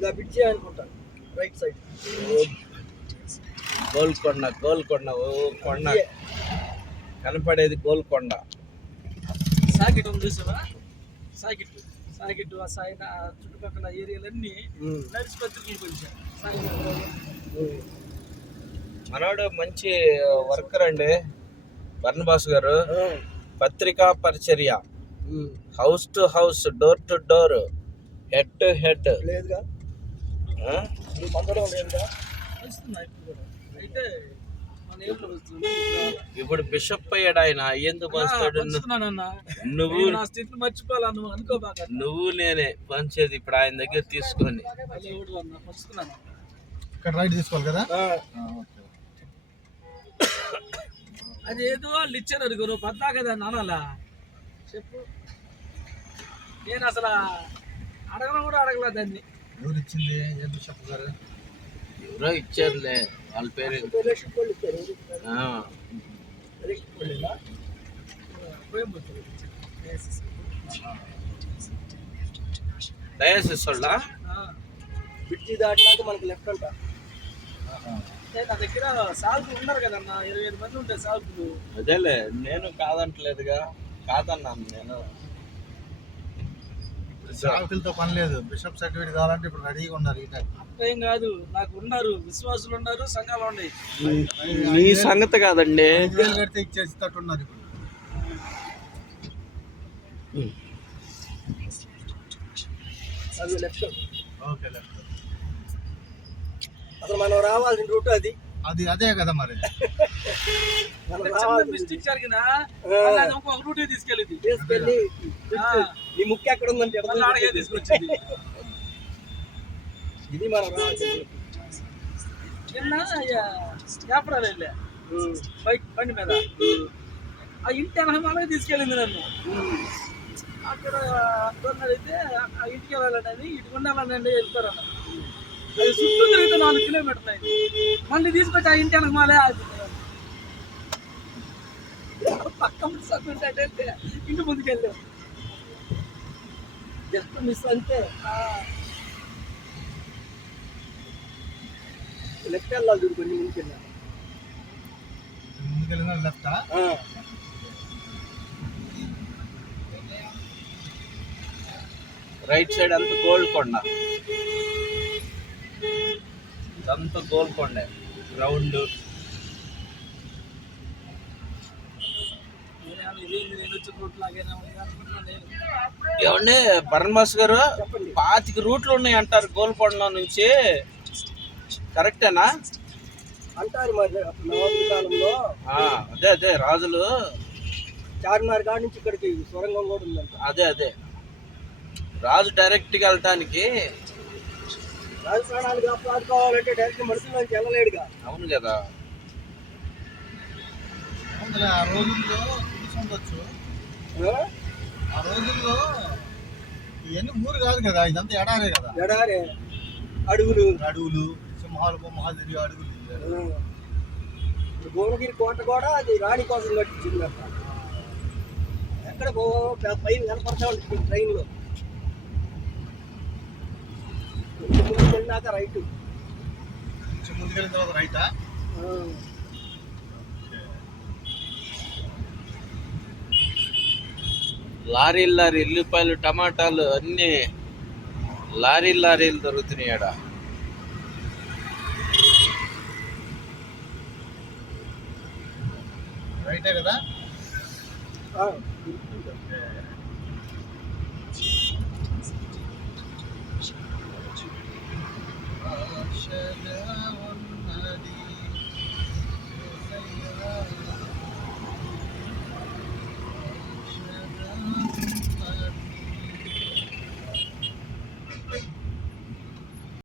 ఇదిగా బ్రిడ్జి అనుకుంటా right side. Golconda ఓ కొండ కనపడేది గోల్కొండ. సాకెట్ ఉంది చూసావా? సాకెట్ ఆ సాయిన చుట్టుపక్కల ఏరియాలన్నీ నడిచి పత్రికలు కొంచెం మనోడు మంచి వర్కర్ అండి బర్నబాస్ గారు. పత్రికా పరిచర్య, house to house, door to door, head to head. లేదుగా పంపడం లేదుగా. అయితే ఇప్పుడు బిషప్ అయ్యాడు ఆయన. ఎందుకు పంచుతాడు? నువ్వు మర్చిపోవాలా నువ్వు అనుకోబాక. నువ్వు నేనే పంచేది ఇప్పుడు ఆయన దగ్గర తీసుకొని. ఇక్కడ రైట్ తీసుకోవాలి కదా. అది ఏదో వాళ్ళు ఇచ్చారు అనుకో, నువ్వు పద్దా కదా నానాలా చెప్పు. నేను అసలు అడగను కూడా అడగలేదు దాన్ని. ఎవరు ఇచ్చింది? ఏ బిషప్ గారు? ఎవరో ఇచ్చారులే, వాళ్ళ పేరు డయాసిస్ వాళ్ళ. బ్రిడ్జి దాటినాక మనకి లెఫ్ట్ అంట. నా దగ్గర సాల్పులు ఉన్నారు కదన్నా, 25 మంది ఉంటాయి సాల్పులు. అదేలే, నేను కాదంటలేదుగా, కాదన్నాను నేను. సాల్పులతో పని లేదు. బిషప్ సర్టిఫికేట్ కావాలంటే ఇప్పుడు రెడీగా ఉన్నారు. ఏం కాదు, నాకు ఉన్నారు, విశ్వాసులు ఉన్నారు, సంఘాలు ఉన్నాయి. మీ సంగతి కాదండి. 5,000 కడితే ఇచ్చేసేటట్టున్నారు ఇప్పుడు. అది లెఫ్ట్. Okay left. అసలు మనం రావాల్సిన రూట్ అది. అదే కదా మరి. మిస్టేక్ జరిగినా ఇంకొక రూట్ తీసుకెళ్ళి నీ ముక్కు ఎక్కడ ఉందంటే అడిగే తీసుకొచ్చింది. ఇది మనం రావాల్సిన నిన్న వ్యాపారాలు వెళ్ళా బైక్ బండి మీద. ఆ ఇంటి అనహమాలే తీసుకెళ్ళింది నన్ను. అక్కడ అయితే ఆ ఇంటికి వెళ్ళాలని, ఇటు ఉండాలని వెళ్తారన్న. అది చుట్టూ తిరిగితే 4 కిలోమీటర్లు అయింది. మళ్ళీ తీసుకొచ్చి ఆ ఇంటి అనహమాలే పక్కన అంటే ఇంటి ముందుకు వెళ్ళాం. జస్ట్ మిస్ అంతే. లెఫ్ట్ వెళ్ళాలి చూడు, కొన్ని ముందుకు వెళ్ళాలి. ముందుకెళ్ళినా లెఫ్టా? రైట్ సైడ్ అంతా గోల్కొండ, అంతా గోల్కొండ గ్రౌండ్. ఏమండి బర్నబాస్ గారు, 25 రూట్లు ఉన్నాయి అంటారు గోల్కొండ నుంచి, కరెక్టేనా? అంటారు మరి. నవాబుల కాలంలో అదే రాజులు చార్మినార్ కాడ నుంచి ఇక్కడికి సొరంగం కూడా ఉందంట. అదే రాజు డైరెక్ట్ గా వెళ్ళటానికి. రాజు ప్రాణాలు కాపాడుకోవాలంటే డైరెక్ట్ మనుషుల్లోంచి వెళ్ళలేడుగా. అవును కదా. ఆ రోజుల్లో ఉండొచ్చు. ఆ రోజుల్లో ఇవన్నీ ఊరు కాదు కదా, ఇదంతా ఎడారే కదా. ఎడారే, అడవులు, సింహాలు బొమ్మహాలు అడుగులు. భువనగిరి కోట కూడా అది రాణి కోసం కట్టించిందంట. ఎక్కడ పైన కనపడతా ఉంటుంది ట్రైన్లో. ముందుకు వెళ్ళినాక రైట్. ముందుకెళ్ళిన తర్వాత రైటా? లారీలు ఎల్లిపాయలు, టమాటాలు అన్నీ లారీలు దొరుకుతున్నాయి ఆడ. రైటే కదా.